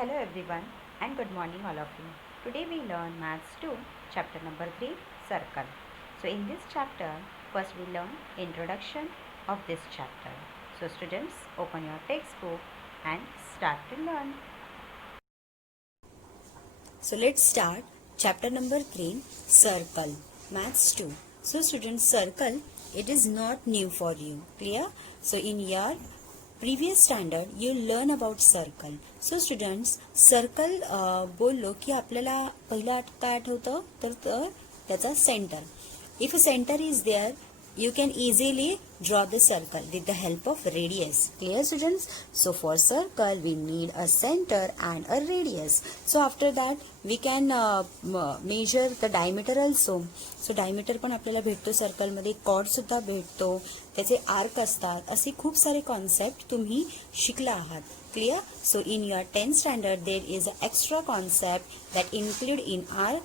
Hello everyone and good morning all of you. Today we learn Maths 2, chapter number 3, Circle. So in this chapter, first we learn introduction of this chapter. So students, open your textbook and start to learn. So let's start chapter number 3, Circle, Maths 2. So students, circle, it is not new for you, clear? So in your previous standard you learn about circle. So students, circle बोललो की आपल्याला पहिला काय आठवतं तर त्याचा centre. If a center is there, you can easily draw the circle with the help of radius. Clear students? So for circle we need a center and a radius. So after that we can measure the diameter also. So diameter पण आपल्याला भेटतो circle मध्ये, cord सुद्धा भेटतो, त्याचे arc असतात, असे खूप सारे कॉन्सेप्ट तुम्ही शिकला आहात. Clear? So in your 10th standard there is an extra concept that include in our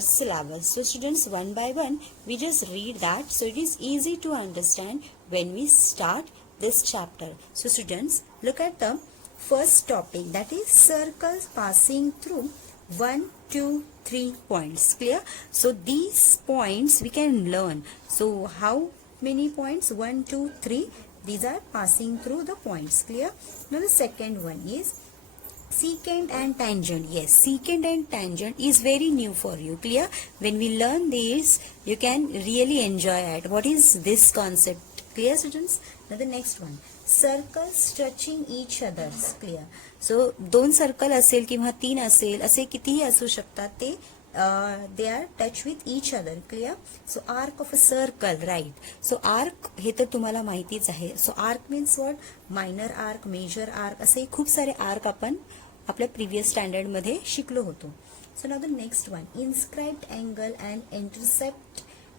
syllabus. So students, one by one we just read that, so it is easy to understand when we start this chapter. So students, look at the first topic, that is circles passing through 1, 2, 3 points. Clear? So these points we can learn. So how many points? 1, 2, 3. These are passing through the points. Clear? Now the second one is secant and tangent. Yes, secant and tangent is very new for you. Clear? When we learn this, you can really enjoy it. What is this concept? Clear students? Now the next one, circles touching each others. Clear? So दोन circle असेल किंवा तीन असेल, असे कितीही असू शकतात, ते they are touch with each other. Clear? So arc of a circle, right? So arc हे तर तुम्हाला माहितीच आहे. So arc means what? Minor arc, major arc, असे खूप सारे आर्क आपण आपल्या प्रीवियस स्टँडर्ड मध्ये शिकलो होतो. So now the next one, inscribed angle and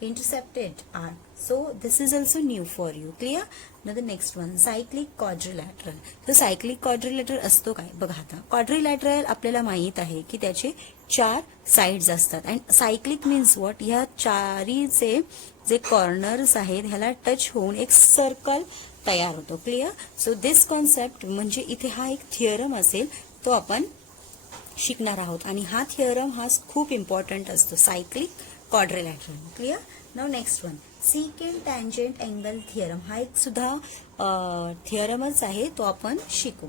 intercepted arc. So this is also new for you. Clear? Now the next one, cyclic quadrilateral. So cyclic quadrilateral असतो काय? बघा आता, quadrilateral आपल्याला माहित आहे की त्याचे 4 साइड्स असतात. And cyclic means what? ह्या चारीचे जे कॉर्नर्स आहेत ह्याला टच होऊन एक सर्कल तयार होतो. क्लिअर? सो दिस कॉन्सेप्ट म्हणजे इथे हा एक थिअरम असेल, तो आपण शिकणार आहोत. आणि हा थिअरम हा खूप इम्पॉर्टंट असतो, cyclic quadrilateral. Clear? Now next one, secant tangent angle theorem, हा एक सुद्धा थिअरमच आहे, तो आपण शिकू.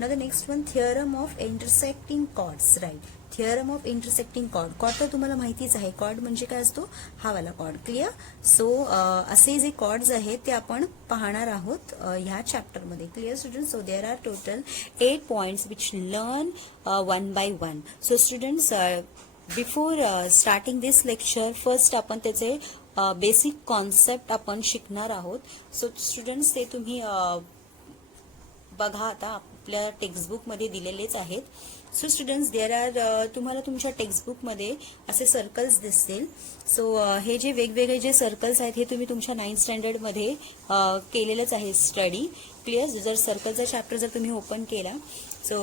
Now the next one, theorem of intersecting chords. Right, theorem of intersecting chord. Chord तर तुम्हाला माहितीच आहे, कॉर्ड म्हणजे काय असतो? हा वाला कॉर्ड. क्लिअर? सो असे जे कॉर्ड्स आहेत ते आपण पाहणार आहोत ह्या चॅप्टरमध्ये. Clear student? So there are total 8 points which learn one by one. So students, before starting this lecture, first आपण त्याचे बेसिक कॉन्सेप्ट आपण शिकणार आहोत. सो स्टुडंट्स, ते तुम्ही बघा, आता आपल्या टेक्स्टबुकमध्ये दिलेलेच आहेत. सो स्टुडंट्स, देअर आर, तुम्हाला तुमच्या टेक्स्टबुकमध्ये असे सर्कल्स दिसतील. सो हे जे वेगवेगळे जे सर्कल्स आहेत हे तुम्ही तुमच्या 9th स्टँडर्डमध्ये केलेलंच आहे स्टडी. क्लिअर? जर सर्कलचा चॅप्टर जर तुम्ही ओपन केला, so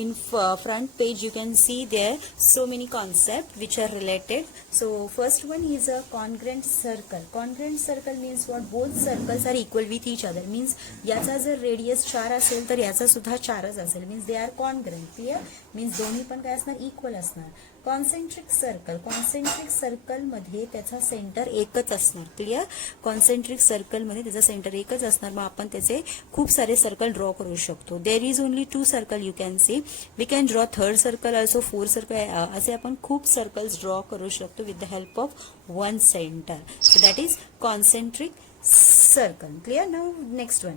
in front page you can see there so many concepts which are related. So first one is a congruent circle. Congruent circle means what? Both circles are equal with each other. Means याचा जर radius 4 असेल तर याचा सुद्धा 4च असेल. Means they are congruent. Clear? Means दोन्ही पण काय असणार? इक्वल असणार. Concentric circle. कॉन्सेंट्रिक सर्कल मध्ये त्याचा सेंटर एकच असणार. क्लिअर? कॉन्सेंट्रिक सर्कल मध्ये त्याचा सेंटर एकच असणार. मग आपण त्याचे खूप सारे सर्कल ड्रॉ करू शकतो. There is only 2 circle you can see. We can draw 3rd circle also, 4th circle, असे आपण खूप सर्कल्स ड्रॉ करू शकतो with the help of one centre. So that is concentric circle. Clear? Now next one,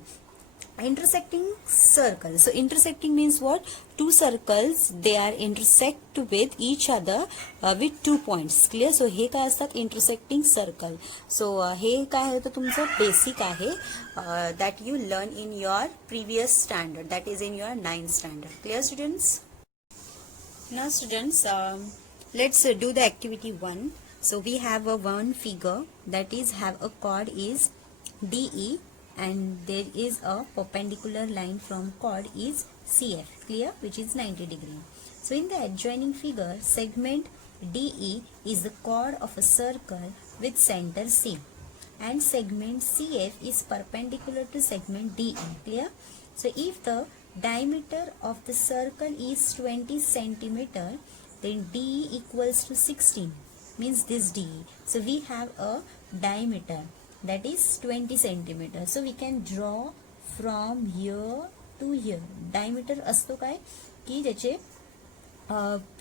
intersecting circle. So intersecting means what? 2 circles, they are intersect with each other with 2 points. Clear? So हे काय असतात? intersecting circle. So हे काय होतं? तुमचं basic आहे that you learn in your previous standard, that is in your 9th standard. Clear students? Now students, let's do the activity 1. So we have a one figure, that is have a chord is DE and there is a perpendicular line from chord is CF. Clear? Which is 90 degree. So in the adjoining figure, segment DE is the chord of a circle with center C and segment CF is perpendicular to segment DE. Clear? So if the diameter of the circle is 20 centimeter, then DE equals to 16, means this DE. So we have a diameter that is 20 centimeter. So we can draw from here to here. Diameter असतो काय की ज्याचे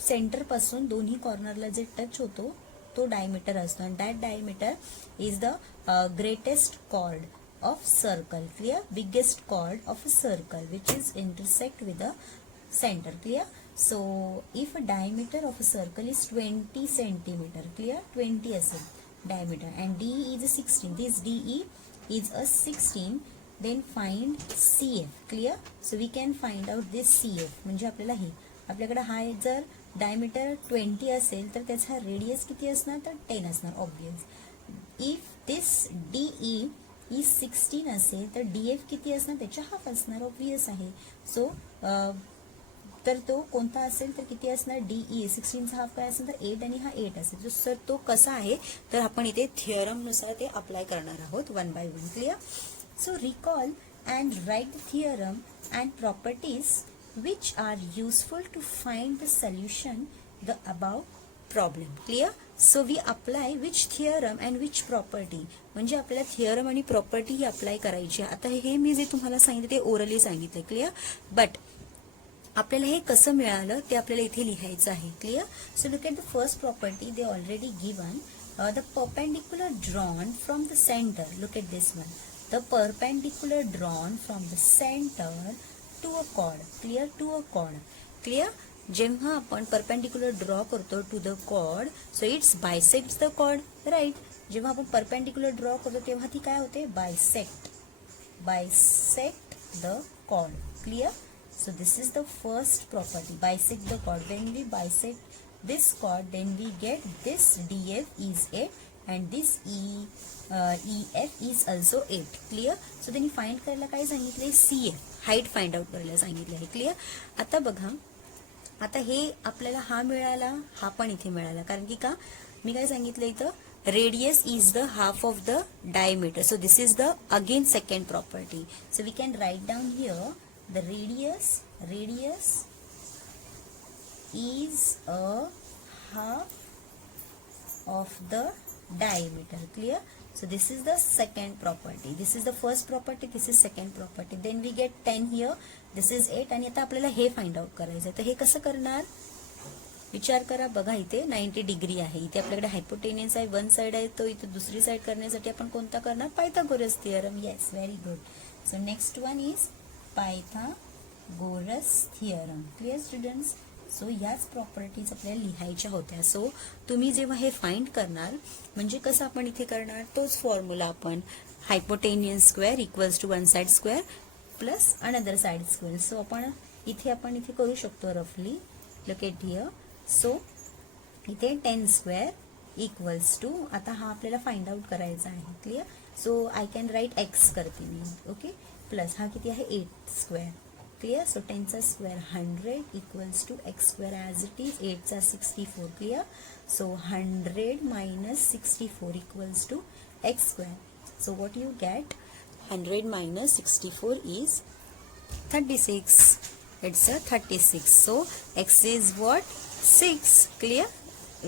centre पासून दोन्ही कॉर्नरला जे touch होतो तो diameter असतो, आणि that diameter is the greatest chord of circle. Clear? Biggest chord of a circle which is intersect with the center. Clear? So if a diameter of a circle is 20 centimeter, clear, 20 असेल diameter, and DE is a 16, this DE is a 16, then find CF. Clear? So we can find out this CF. म्हणजे आपल्याला हे आपल्याकडे हा जर diameter 20 असेल तर त्याचा रेडियस किती असणार, तर 10 असणार obvious. If this DE E 16 असेल तर DF किती असणार, त्याच्या हाफ असणार, ऑब्वियस आहे. सो तर तो कोणता असेल तर किती असणार, DE 16चा हाफ काय असेल तर 8, आणि हा 8 असेल. सर तो कसा आहे तर आपण इथे थिअरम नुसार ते अप्लाय करणार आहोत one by one. Clear? So recall and write the theorem and properties which are useful to find the solution the above problem. Clear? So we apply which theorem and which property, म्हणजे आपल्याला theorem आणि property ही apply करायची आहे. आता हे मी जे तुम्हाला सांगितलं ते ओरली सांगितलं. क्लिअर? बट आपल्याला हे कसं मिळालं ते आपल्याला इथे लिहायचं आहे. Clear? So look at the first property, they already given the perpendicular drawn from the centre. Look at this one, the perpendicular drawn from the centre to a chord. Clear? To a chord. Clear? जेव्हा आपण perpendicular draw करतो to the chord, so its bisects the chord. Right? जेव्हा आपण perpendicular draw करतो तेव्हा ती काय होते, bisect the chord. Clear? So this is the first property, bisect the chord. When we bisect this chord then we get this DF is 8 and this EF is also 8. Clear? So त्यांनी find करायला काय सांगितले, CF height find out करायला सांगितले आहे. Clear? आता बघा, आता हे आपल्याला हा मिळाला, हा पण इथे मिळाला, कारण की का मी काय सांगितलं इथं, radius is the half of the diameter. So this is the again second property. So we can write down here the radius is a half of the diameter. Clear? So this is the second property. This is the first property, this is second property. Then we get 10 here, this is 8, आणि आता आपल्याला हे find out करायचं. तर हे कसं करणार, विचार करा. बघा इथे 90 डिग्री आहे, इथे आपल्याकडे हायपोटेनियस आहे, वन साइड आहे, तो इथे दुसरी साइड करण्यासाठी आपण कोणता करणार, Pythagoras theorem. Yes, very good. So next one is Pythagoras theorem. Clear students? So याच प्रॉपर्टीज आपल्याला लिहायच्या होत्या. सो तुम्ही जेव्हा हे फाइंड करणार, म्हणजे कसं आपण इथे करणार, तोच फॉर्म्युला आपण, hypotenuse square equals to one side square plus another side square. So आपण इथे करू शकतो रफली. Look at here. सो इथे 10 स्क्वेअर इक्वल्स टू, आता हा आपल्याला फाइंड आउट करायचा आहे. Clear? So I can write x करते मी. ओके? प्लस हा किती आहे, 8 स्क्वेअर. Clear? So 10 चा square 100 equals to x square as it is. 8 चा 64. Clear? So 100 minus 64 equals to x square. So what you get? 100 minus 64 is 36. It's a 36. So x is what? 6. Clear?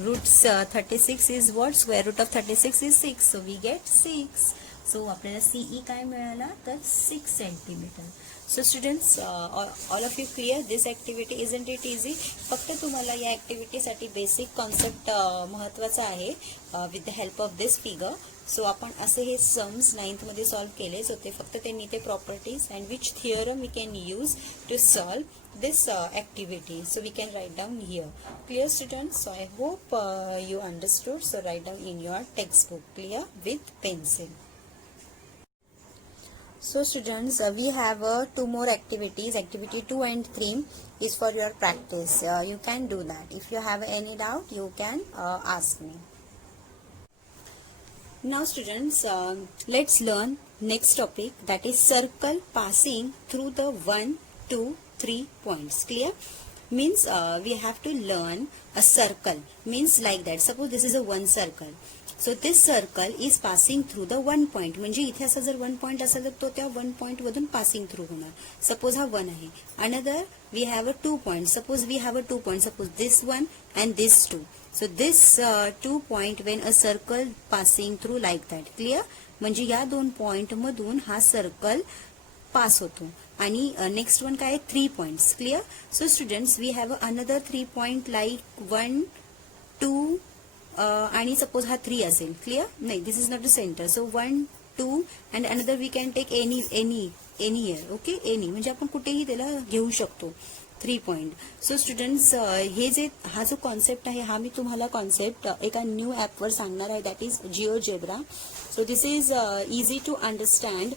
Root 36 is what? Square root of 36 is 6. So we get 6. So आपल्याला CE काय मिळाला, तर 6 centimeter. So students, all of you clear this activity, isn't it easy. फक्त तुम्हाला या ॲक्टिव्हिटीसाठी basic concept महत्त्वाचा आहे with the help of this figure. So आपण असे हे सम्स 9th मध्ये सॉल्व केलेच होते. फक्त त्यांनी ते properties and which theorem we can use to solve this activity. So we can write down here. Clear students? So I hope you understood. So write down in your text book. Clear? With pencil. So students, we have 2 more activities. Activity 2 and 3 is for your practice. You can do that. If you have any doubt, you can ask me. Now students, let's learn next topic, that is circle passing through the 1, 2, 3 points. Clear? Means we have to learn a circle. Means like that. Suppose this is a one circle so this circle is passing through the 1 point. म्हणजे इथे असा जर 1 point असेल तर तो त्या 1 point मधून passing through होणार. सपोज हा 1 आहे. Another we have a 2 point. Suppose we have a 2 point. Suppose this 1 and this 2. So this 2 point when a circle passing through like that. Clear. म्हणजे या 2 पॉइंट मधून हा सर्कल पास होतो. आणि next one काय आहे 3 points. Clear. So students we have another 3 point like 1 2 आणि suppose हा 3 असेल. क्लिअर. नाही, this is not a centre. So 1 2 and another we can take any year. Okay. Any म्हणजे आपण कुठेही त्याला घेऊ शकतो 3 पॉइंट. सो स्टुडंट्स हे जे हा जो कॉन्सेप्ट आहे हा मी तुम्हाला कॉन्सेप्ट एका न्यू ॲपवर सांगणार आहे. That is GeoGebra. So this is easy to understand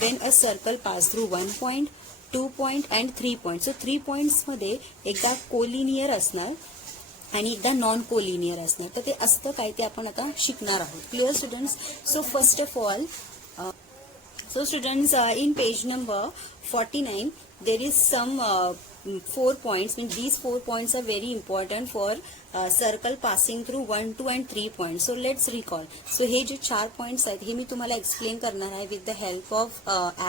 when a circle pass through 1 point, 2 point and 3 points. So 3 points मध्ये एकदा कोलिनियर असणार आणि एकदा नॉन कोलिनियर असणार. तर ते असतं काय ते आपण आता शिकणार आहोत. Clear students. So first of all so students in page number 49 there is some 4 points. Means these 4 points are very important for circle passing through 1 2 and 3 points. So let's recall. So हे जे 4 points आहेत हे मी तुम्हाला explain करणार आहे with the help of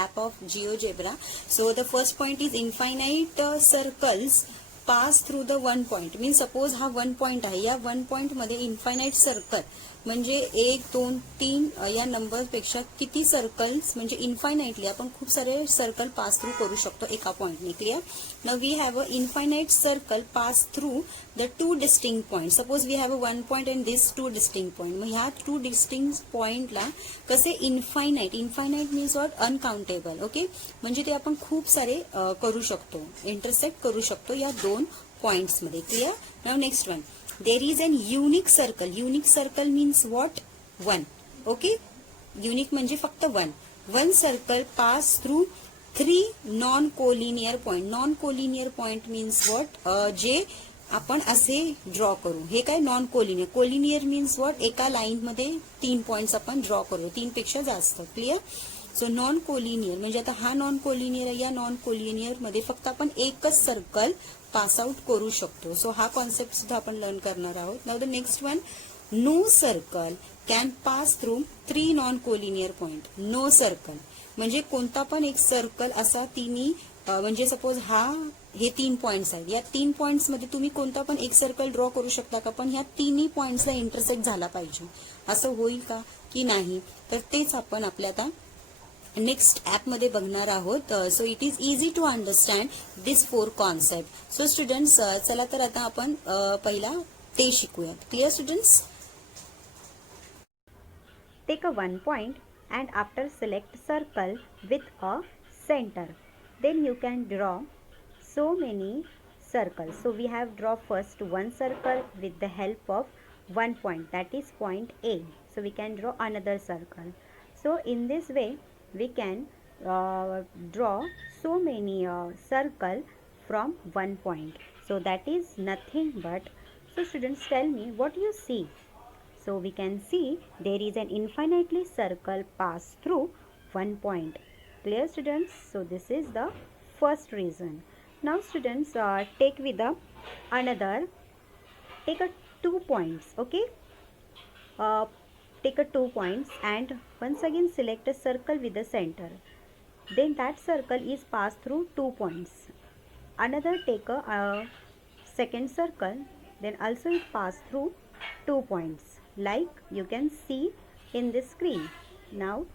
app of GeoGebra. So the first point is infinite circles pass through the 1 point. Mean suppose हा 1 point आहे. या 1 पॉइंट मध्ये इन्फायनाइट सर्कल म्हणजे 1 2 3 या नंबर पेक्षा किती सर्कल्स म्हणजे इन्फायनाइटली आपण खूप सारे सर्कल पास थ्रू करू शकतो एका पॉइंटने. Clear. Now we have a infinite circle pass through the 2 distinct point. Suppose we have a 1 point and this 2 distinct point. मग ह्या 2 डिस्टिंक्ट पॉइंटला कसे infinite means what uncountable. Okay. म्हणजे ते आपण खूप सारे करू शकतो, इंटरसेक्ट करू शकतो या 2 पॉइंट्स मध्ये. Clear. Now next one. There is an unique circle. Unique circle means what? 1. Okay. Unique म्हणजे फक्त 1. One circle pass through 3 non-collinear point. Non-collinear point means what? जे आपण असे ड्रॉ करू. हे काय non collinear. Collinear means what? एका line मध्ये 3 पॉइंट्स आपण ड्रॉ करू. 3 पेक्षा जास्त. क्लिअर. सो नॉन कोलिनियर म्हणजे आता हा नॉन कोलिनियर या नॉन कोलिनियर मध्ये फक्त आपण एकच सर्कल पास आउट करू शकतो. सो हा कॉन्सेप्ट सुद्धा आपण लर्न करणार आहोत. Now the next one. No circle can pass through 3 non collinear point. No circle म्हणजे कोणता पण एक सर्कल असा तिन्ही म्हणजे सपोज हे 3 पॉइंट्स आहेत. या 3 पॉइंट्स मध्ये तुम्ही कोणता पण एक सर्कल ड्रॉ करू शकता का, पण ह्या तिन्ही पॉइंट्सला इंटरसेक्ट झाला पाहिजे. असं होईल का की नाही, तर तेच आपण आपल्या आता नेक्स्ट ॲप मध्ये बघणार आहोत. So it is easy to understand this 4 concept. So students चला तर आता आपण पहिला ते शिकूयात. Clear students. Take a 1 point and after select circle with a center. Then you can draw so many circles. So we have draw first one circle with the help of 1 point, that is point A. So we can draw another circle. So in this way we can draw so many circle from 1 point. So that is nothing but, so students tell me what you see. So we can see there is an infinitely circle pass through 1 point. Clear students. So this is the first reason. Now students take with the another, take a 2 points. Okay. Take a 2 points and once again select a circle with the center. Then that circle is passed through 2 points. Another take a second circle, then also it pass through 2 points like you can see in this screen. Now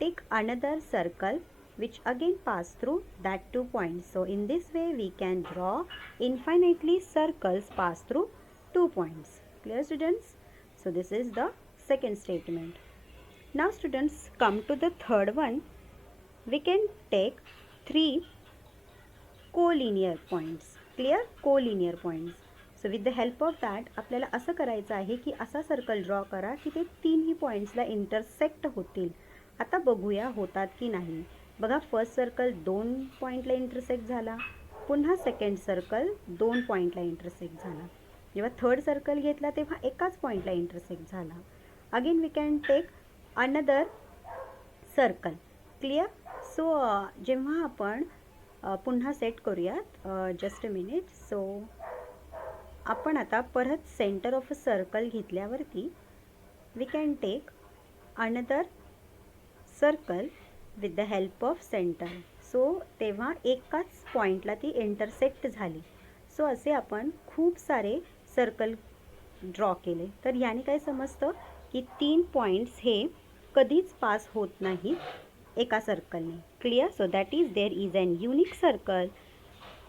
take another circle which again pass through that 2 points. So in this way we can draw infinitely circles pass through 2 points. Clear students. So this is the second statement. Now students come to the third one. We can take 3 collinear points. Clear. Collinear points. So with the help of that आपल्याला असं करायचं आहे की असा circle draw करा की ते 3ही पॉईंट्सला intersect होतील. आता बघूया होतात की नाही. बघा फर्स्ट सर्कल 2 पॉईंटला इंटरसेक्ट झाला, पुन्हा सेकंड सर्कल 2 पॉईंटला इंटरसेक्ट झाला. जेव्हा थर्ड सर्कल घेतला तेव्हा एकाच पॉईंटला इंटरसेक्ट झाला. Again we can take another circle. Clear. So जेव्हा आपण पुन्हा सेट करूयात, जस्ट अ मिनिट. सो आपण आता परत सेंटर ऑफ अ सर्कल घेतल्यावरती we can take another circle with the help of center. So तेव्हा एकाच पॉईंटला ती इंटरसेक्ट झाली. सो असे आपण खूप सारे सर्कल ड्रॉ केले. तर याने काय समजतं की 3 पॉईंट्स हे कधीच पास होत नाहीत एका सर्कलने. Clear? So that is there is an unique circle,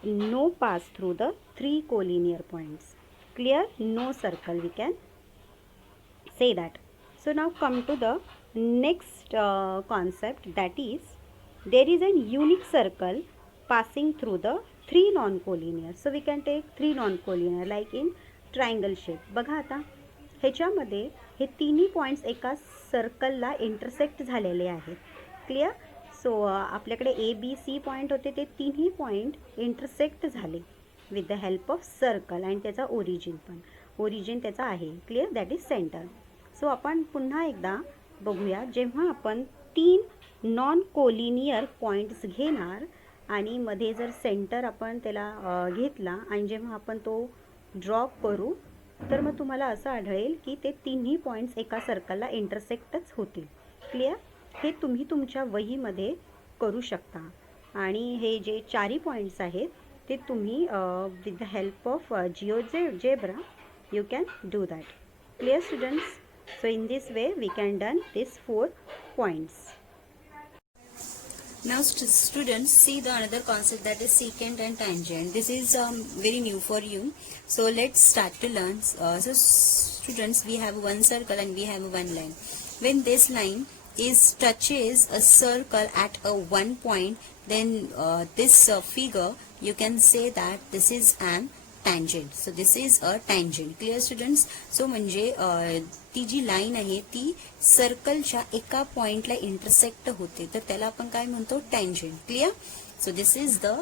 no pass through the 3 collinear points. Clear? No circle, we can say that. So now come to the next concept, that is there is a unique circle passing through the 3 non-collinear. So we can take 3 non-collinear like in triangle shape. बघा आता ह्याच्यामध्ये हे तिन्ही points एका सर्कलला intersect झालेले आहेत. Clear? So आपल्याकडे ABC point होते, ते तिन्ही पॉईंट इंटरसेक्ट झाले with the help of circle आणि त्याचा ओरिजिन पण. ओरिजिन त्याचा आहे. Clear? That is centre. So आपण पुन्हा एकदा बघूया. जेव्हा आपण 3 नॉन कोलिनियर पॉईंट्स घेणार आणि मध्ये जर सेंटर आपण त्याला घेतला आणि जेव्हा आपण तो ड्रॉ करू तर मग तुम्हाला असं आढळेल की ते तिन्ही पॉईंट्स एका सर्कलला इंटरसेक्टच होतील. क्लिअर? हे तुम्ही तुमच्या वहीमध्ये करू शकता. आणि हे जे चारही पॉईंट्स आहेत ते तुम्ही with the help of GeoGebra you can do that. Clear students? So in this way we can done these 4 points. Now students, see the another concept, that is secant and tangent. This is very new for you. So let's start to learn. So students, we have one circle and we have one line. When this line is touches a circle at a one point, then this figure you can say that this is an tangent. So this is a tangent. Clear students? So म्हणजे ती जी line आहे ती सर्कलच्या एका पॉइंटला intersect होते, तर त्याला आपण काय म्हणतो? Tangent. Clear? So this is the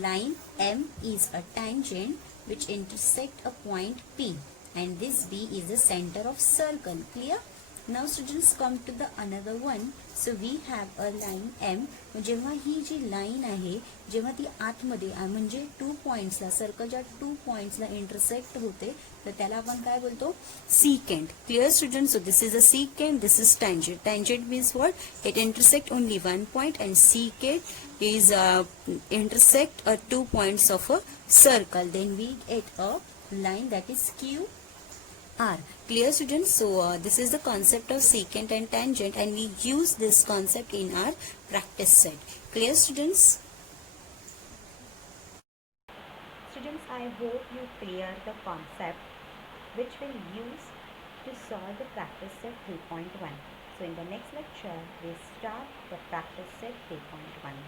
line M is a tangent which intersect a point P and this B is the center of circle. Clear? Now students, come to the another one. So we have a line M. जेव्हा ही जी line आहे जेव्हा ती आतमध्ये म्हणजे 2 पॉईंट्सला, सर्कलच्या 2 पॉईंट्सला intersect होते, तर त्याला आपण काय बोलतो? Secant. Clear student? So this is a secant, this is tangent. Tangent means what? It intersect only 1 point and secant is intersect 2 points of a circle. Then we get a line that is QR. Clear students? So this is the concept of secant and tangent and we use this concept in our practice set. Clear students? Students, I hope you clear the concept which we'll use to solve the practice set 3.1. So in the next lecture we'll start the practice set 3.1.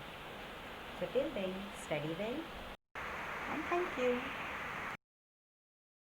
So till then, study well and thank you.